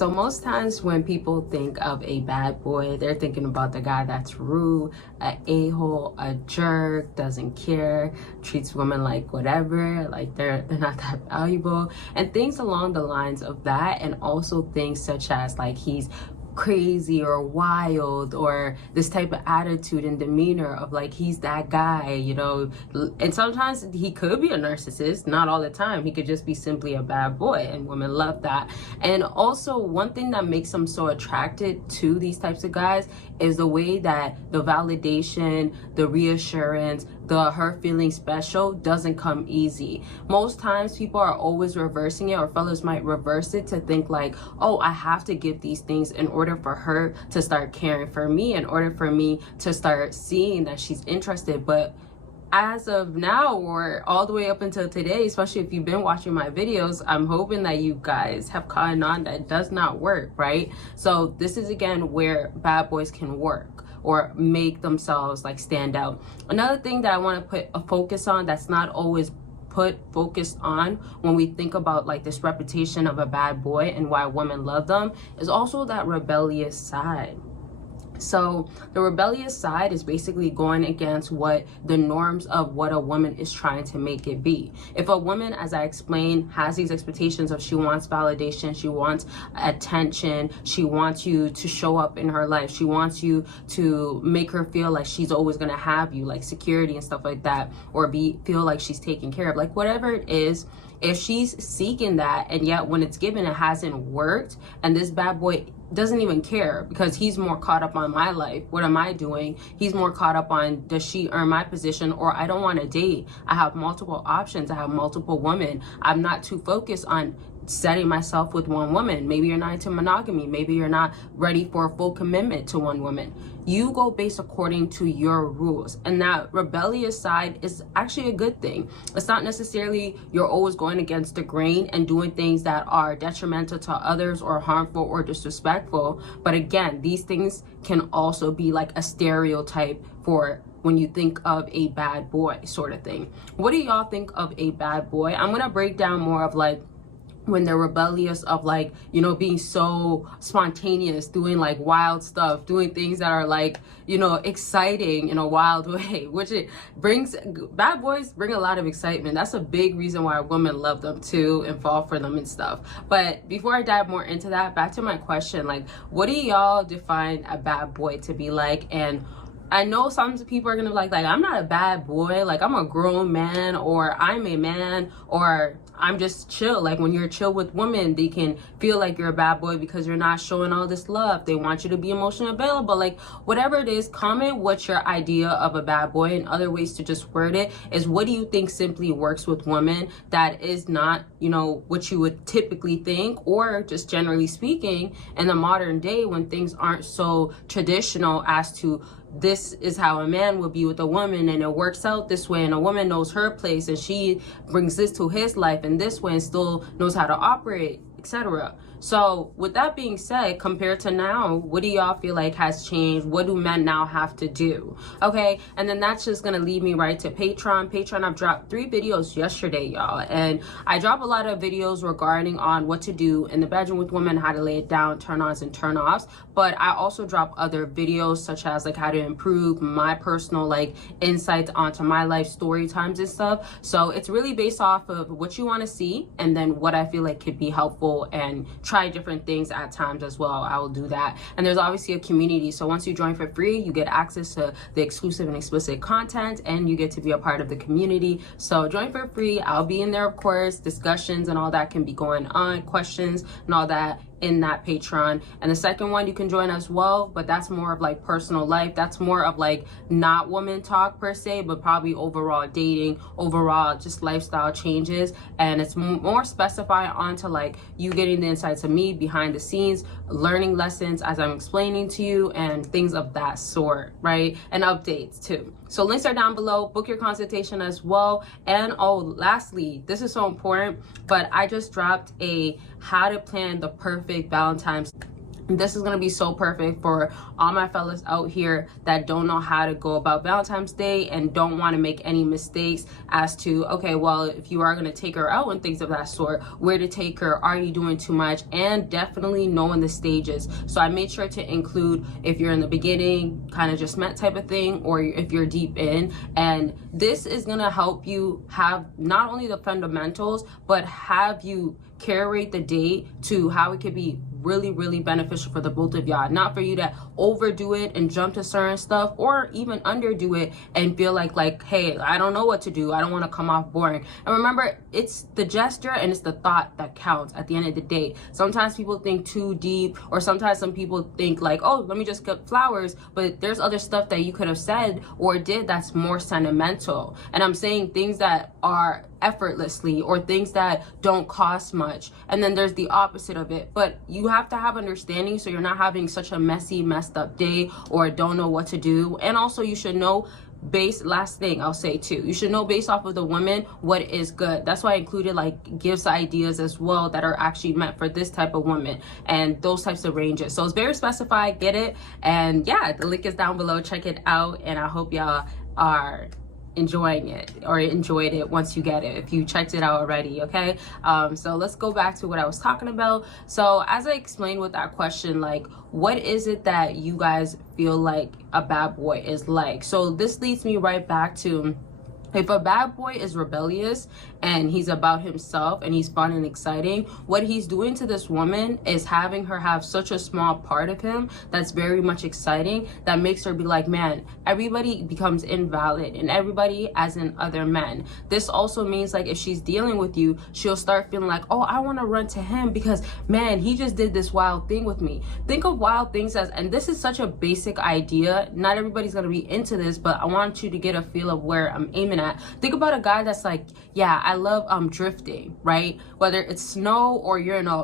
So most times when people think of a bad boy, they're thinking about the guy that's rude, a a-hole, a jerk, doesn't care, treats women like whatever, like they're not that valuable, and things along the lines of that. And also things such as like he's crazy or wild, or this type of attitude and demeanor of like he's that guy, you know. And sometimes he could be a narcissist, not all the time. He could just be simply a bad boy, and women love that. And also one thing that makes them so attracted to these types of guys is the way that the validation, the reassurance, the her feeling special doesn't come easy. Most times people are always reversing it, or fellas might reverse it to think like, oh, I have to give these things in order for her to start caring for me, in order for me to start seeing that she's interested. But as of now, or all the way up until today, especially if you've been watching my videos, I'm hoping that you guys have caught on that it does not work, right? So this is again where bad boys can work or make themselves like stand out. Another thing that I want to put a focus on that's not always focused on when we think about like this reputation of a bad boy and why women love them is also that rebellious side. So the rebellious side is basically going against what the norms of what a woman is trying to make it be. If a woman, as I explained, has these expectations of she wants validation, she wants attention, she wants you to show up in her life, she wants you to make her feel like she's always going to have you, like security and stuff like that, or feel like she's taken care of, like whatever it is. If she's seeking that, and yet when it's given it hasn't worked, and this bad boy doesn't even care because he's more caught up on my life, what am I doing, he's more caught up on does she earn my position, or I don't want to date, I have multiple options, I have multiple women, I'm not too focused on setting myself with one woman. Maybe you're not into monogamy, maybe you're not ready for a full commitment to one woman. You go based according to your rules, and that rebellious side is actually a good thing. It's not necessarily you're always going against the grain and doing things that are detrimental to others or harmful or disrespectful, but again, these things can also be like a stereotype for when you think of a bad boy sort of thing. What do y'all think of a bad boy? I'm gonna break down more of like when they're rebellious, of like, you know, being so spontaneous, doing like wild stuff, doing things that are like, you know, exciting in a wild way, which it brings. Bad boys bring a lot of excitement. That's a big reason why women love them too and fall for them and stuff. But before I dive more into that, back to my question, like, what do y'all define a bad boy to be like? And I know some people are gonna be like I'm not a bad boy, like I'm a grown man, or I'm a man, or I'm just chill. Like when you're chill with women, they can feel like you're a bad boy because you're not showing all this love. They want you to be emotionally available. Like whatever it is, comment what your idea of a bad boy, and other ways to just word it is, what do you think simply works with women that is not, you know, what you would typically think, or just generally speaking in the modern day when things aren't so traditional as to this is how a man will be with a woman, and it works out this way, and a woman knows her place and she brings this to his life in this way and still knows how to operate, etc. So with that being said, compared to now, what do y'all feel like has changed? What do men now have to do? Okay, and then that's just gonna lead me right to Patreon. I've dropped 3 videos yesterday, y'all, and I drop a lot of videos regarding on what to do in the bedroom with women, how to lay it down, turn-ons and turn-offs. But I also drop other videos such as like how to improve my personal like insights onto my life story times and stuff. So it's really based off of what you want to see, and then what I feel like could be helpful, and try different things at times as well. I will do that. And there's obviously a community, so once you join for free, you get access to the exclusive and explicit content, and you get to be a part of the community. So join for free. I'll be in there, of course. Discussions and all that can be going on, questions and all that in that Patreon. And the second one you can join as well, but that's more of like personal life. That's more of like not woman talk per se, but probably overall dating, overall just lifestyle changes. And it's more specified onto like you getting the insights of me behind the scenes, learning lessons as I'm explaining to you, and things of that sort, right? And updates too. So links are down below. Book your consultation as well. And oh, lastly, this is so important, but I just dropped a how to plan the perfect Valentine's This is going to be so perfect for all my fellas out here that don't know how to go about Valentine's Day and don't want to make any mistakes as to, okay, well, if you are going to take her out and things of that sort, where to take her, are you doing too much, and definitely knowing the stages. So I made sure to include if you're in the beginning, kind of just met type of thing, or if you're deep in. And this is going to help you have not only the fundamentals, but have you curate the date to how it could be really, really beneficial for the both of y'all. Not for you to overdo it and jump to certain stuff, or even underdo it and feel like, hey, I don't know what to do, I don't want to come off boring. And remember, it's the gesture and it's the thought that counts at the end of the day. Sometimes people think too deep, or sometimes some people think like, oh, let me just get flowers, but there's other stuff that you could have said or did that's more sentimental. And I'm saying things that are effortlessly, or things that don't cost much. And then there's the opposite of it. But you have to have understanding so you're not having such a messed up day or don't know what to do. And also you should know last thing I'll say too, you should know based off of the woman what is good. That's why I included like gifts ideas as well that are actually meant for this type of woman and those types of ranges. So it's very specified, get it. And yeah, the link is down below, check it out, and I hope y'all are enjoying it or enjoyed it once you get it, if you checked it out already. Okay, so let's go back to what I was talking about. So as I explained with that question, like, what is it that you guys feel like a bad boy is like? So this leads me right back to, if a bad boy is rebellious and he's about himself and he's fun and exciting, what he's doing to this woman is having her have such a small part of him that's very much exciting, that makes her be like, man, everybody becomes invalid, and everybody as in other men. This also means like if she's dealing with you, she'll start feeling like, oh, I want to run to him because, man, he just did this wild thing with me. Think of wild things as, and this is such a basic idea, not everybody's going to be into this, but I want you to get a feel of where I'm aiming at. Think about a guy that's like, yeah, I love drifting, right? Whether it's snow or you're in a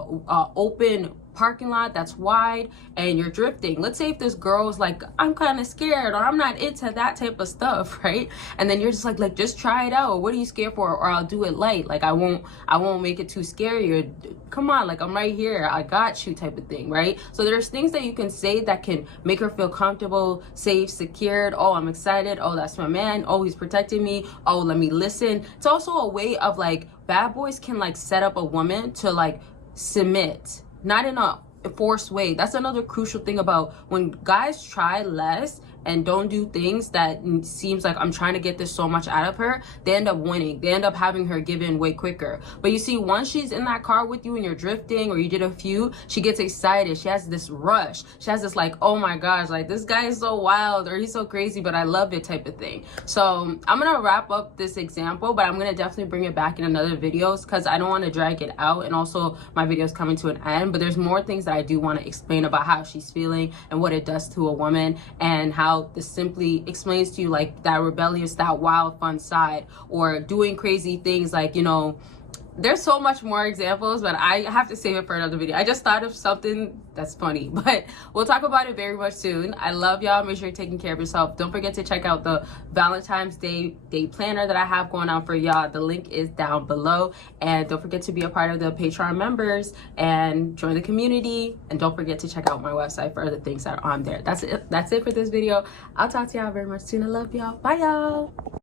open parking lot that's wide and you're drifting. Let's say if this girl's like, I'm kind of scared, or I'm not into that type of stuff, right? And then you're just like just try it out. What are you scared for? Or I'll do it light, like I won't make it too scary, or come on, like I'm right here, I got you type of thing, right? So there's things that you can say that can make her feel comfortable, safe, secured. Oh, I'm excited. Oh, that's my man. Oh, he's protecting me. Oh, let me listen. It's also a way of like, bad boys can like set up a woman to like submit, not in a forced way. That's another crucial thing about when guys try less and don't do things that seems like I'm trying to get this so much out of her, they end up winning. They end up having her give in way quicker. But you see, once she's in that car with you and you're drifting, or you did a few, she gets excited. She has this rush. She has this like, oh my gosh, like this guy is so wild, or he's so crazy, but I love it type of thing. So I'm gonna wrap up this example, but I'm gonna definitely bring it back in another videos because I don't want to drag it out, and also my video is coming to an end. But there's more things that I do want to explain about how she's feeling and what it does to a woman, and how this simply explains to you like that rebellious, that wild fun side, or doing crazy things. Like, you know, there's so much more examples, but I have to save it for another video. I just thought of something that's funny, but we'll talk about it very much soon. I love y'all. Make sure you're taking care of yourself. Don't forget to check out the Valentine's Day planner that I have going on for y'all. The link is down below, and don't forget to be a part of the Patreon members and join the community. And don't forget to check out my website for other things that are on there. That's it for this video. I'll talk to y'all very much soon. I love y'all. Bye y'all.